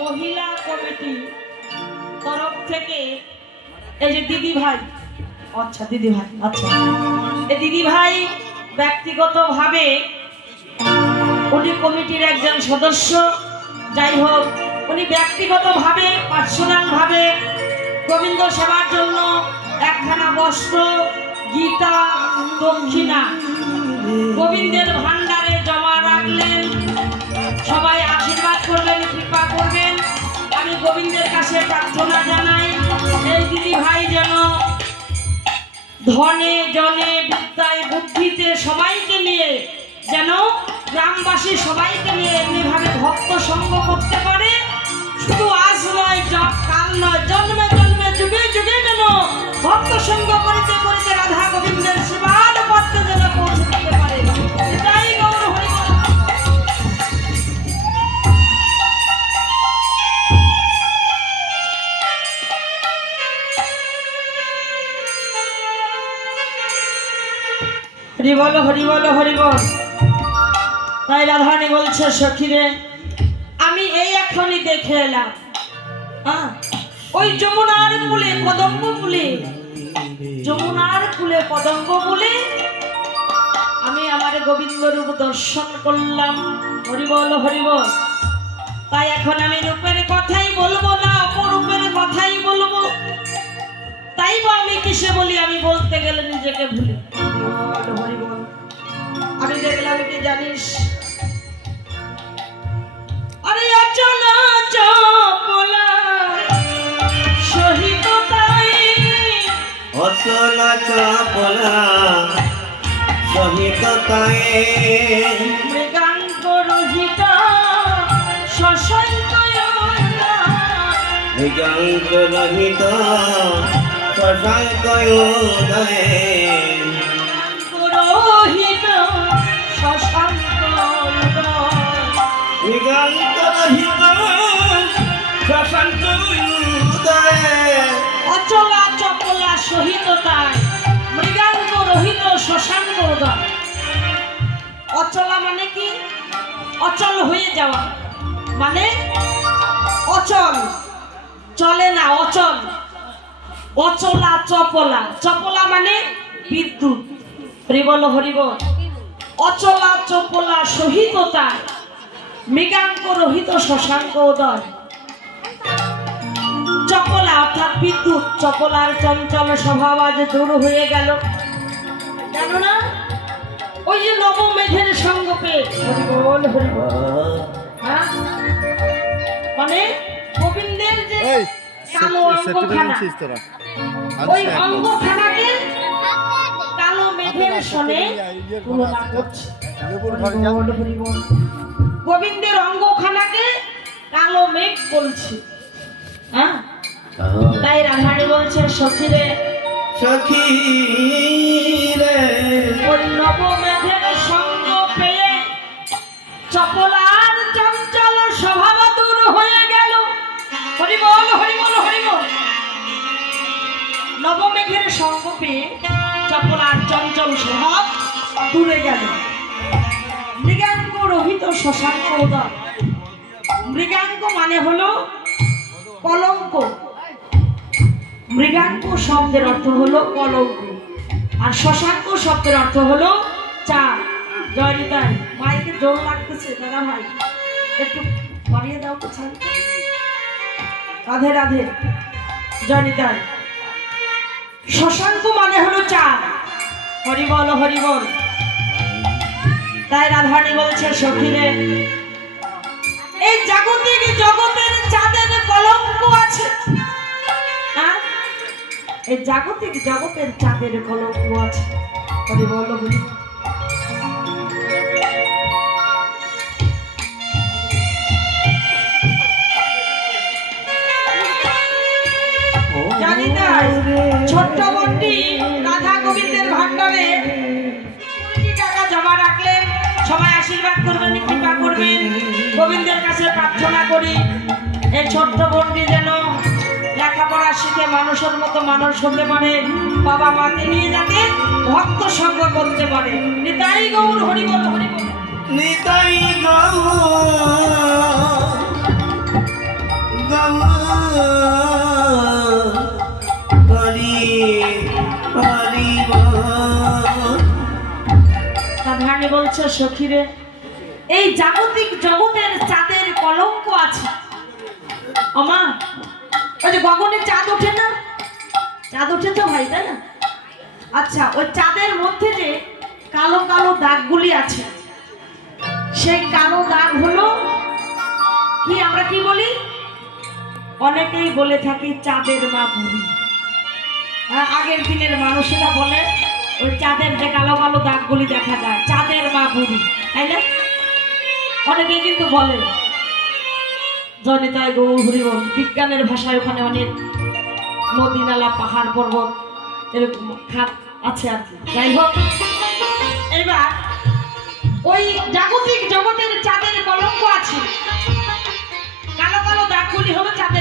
মহিলা কমিটি তরফ থেকে এই যে দিদি ভাই, আচ্ছা দিদি ভাই, আচ্ছা এই দিদি ভাই ব্যক্তিগতভাবে উনি কমিটির একজন সদস্য, যাই হোক উনি ব্যক্তিগতভাবে পার্সোনাল ভাবে গোবিন্দ সেবার জন্য একখানা বস্ত্র, গীতা, দক্ষিণা গোবিন্দের ভান্ডারে জমা রাখলেন। সবাই আশীর্বাদ করবেন, কৃপা করবেন। আমি গোবিন্দের কাছে প্রার্থনা জানাই এই দিদি ভাই যেন ধনে জনে বিদ্যায় বুদ্ধিতে সবাইকে নিয়ে যেন গ্রামবাসী সবাইকে নিয়ে এমনিভাবে ভক্ত সঙ্গ করতে পারে। শুধু আজ নয়, কাল নয়, জন্মে জন্মে যুগে যুগে যেন ভক্ত সঙ্গ করিতে করিতে রাধা গোবিন্দের সেবার পথে যেন পৌঁছে দিতে পারে। এটাই গৌর হরি বল। হরি বল, হরি বল, হরি বল। তাই রাধারানী বলছে, সখীরে আমি এই এখনই দেখে এলাম ওই যমুনার কূলে কদম্ব ফুলে, যমুনার কূলে কদম্ব ফুলে আমি আমার গোবিন্দ রূপ দর্শন করলাম। হরি বল, হরি বল। তাই এখন আমি রূপের কথাই বলবো না, অপরূপের কথাই বলবো। তাই বা আমি কিসে বলি, আমি বলতে গেলে নিজেকে ভুলি। হরি বল। আমি দেখলাম কি জানিস, আরে অচল চপলা সহিত তাই, অচল চপলা সহিত তাই, মৃগাঙ্ক রহিত শশাঙ্ক মৃগাঙ্ক রহিত শশাঙ্ক উদয়ে, রহিত শশাঙ্ক মৃগাঙ্ক রহিত শশাঙ্ক উদয়ে, অচলা চপলা সহিত তাই, মৃগাঙ্ক রহিত শশাঙ্ক উদয়। অচলা মানে কি? অচল হয়ে যাওয়া, মানে অচল, চলে না, অচল। অচলা চপলা, চপলা মানে বিদ্যুৎ। হরি বল, হরি বল। অচলা চপলা সহিত তাই, মৃগাঙ্ক রহিত শশাঙ্ক উদয়। চপলা অর্থাৎ বিদ্যুৎ, চপলার চঞ্চল স্বভাব আজ দূর হয়ে গেল। জানো না, ওই যে নবমেঘের সঙ্গ পেয়ে, হরি বল, হরি বল। হ্যাঁ, মানে গোবিন্দের যে কালো অঙ্গখানা, ওই অঙ্গখানাকে কালো মেঘের সনে তুলনা করছে। গোবিন্দের অঙ্গখানাকে কালো মেঘ বলছে। হ্যাঁ, তাই রাধারানী বলছে, সখীরে সখী রে ওই নবমেঘের সঙ্গ পেয়ে চপলার চঞ্চল স্বভাব দূর হয়ে গেল। হরি বল, হরি বল, হরি বল। নবমেঘের সঙ্গ পেয়ে চপলার চঞ্চল স্বভাব দূরে গেল। মৃগাঙ্ক রহিত শশাঙ্ক উদয়। মৃগাঙ্ক মানে হলো কলঙ্ক। মৃগাঙ্ক শব্দের অর্থ হলো কলঙ্ক, আর শশাঙ্ক শব্দের অর্থ হলো চাঁদ। জয় নিতাই। মাইকে জোর লাগতেছে দাদা ভাই, একটু বাড়িয়ে দাও তো ছাড়। রাধে রাধে, জয় নিতাই। শশাঙ্ক মানে হলো চাঁদ। হরি বল, হরি বল। তাই রাধারানী বলছে, সখীরে এই জাগতিক জগতের চাঁদের কলঙ্ক আছে। এই জাগতিক জগতের চাঁদের কলঙ্ক আছে। হরি বল, হরি বল। জানি তাই ছোট্ট বোনটি রাধা গোবিন্দের ভান্ডারে 20 টাকা জমা রাখলেন। সবাই আশীর্বাদ করবেন, কৃপা করবেন। গোবিন্দের কাছে প্রার্থনা করি এই ছোট্ট বোনটি যেন লেখাপড়া শিখে মানুষের মতো মানুষ হতে পারে, বাবা মাকে নিয়ে যাতে ভক্ত সঙ্গ করতে পারে। নিতাই গৌর, হরি বল, হরি বল। নিতাই গৌর সখীরে, এই জাগতিক জগতের চাঁদের কলঙ্ক আছে। আমা, ওই যে গগনে চাঁদ ওঠে না, চাঁদ ওঠে তো ভাই, তাই না? আচ্ছা, ওই চাঁদের মধ্যে যে কালো কালো দাগগুলি আছে, সেই কালো দাগ হলো কি, আমরা কি বলি? অনেকেই বলে থাকি চাঁদের মা বুড়ি। আগের দিনের মানুষেরা বলে ওই চাঁদের যে কালো কালো দাগগুলি দেখা যায়, চাঁদের মা বুড়ি, তাই না? অনেকেই কিন্তু বলে জনিতায় গৌ হরিবল, বিজ্ঞানের ভাষায় ওখানে অনেক নদী নালা পাহাড় পর্বত এরকম খাত আছে আর কি। যাই হোক, এবার ওই জাগতিক জগতের চাঁদের কলঙ্ক আছে, কালো কালো দাগগুলি হলো চাঁদের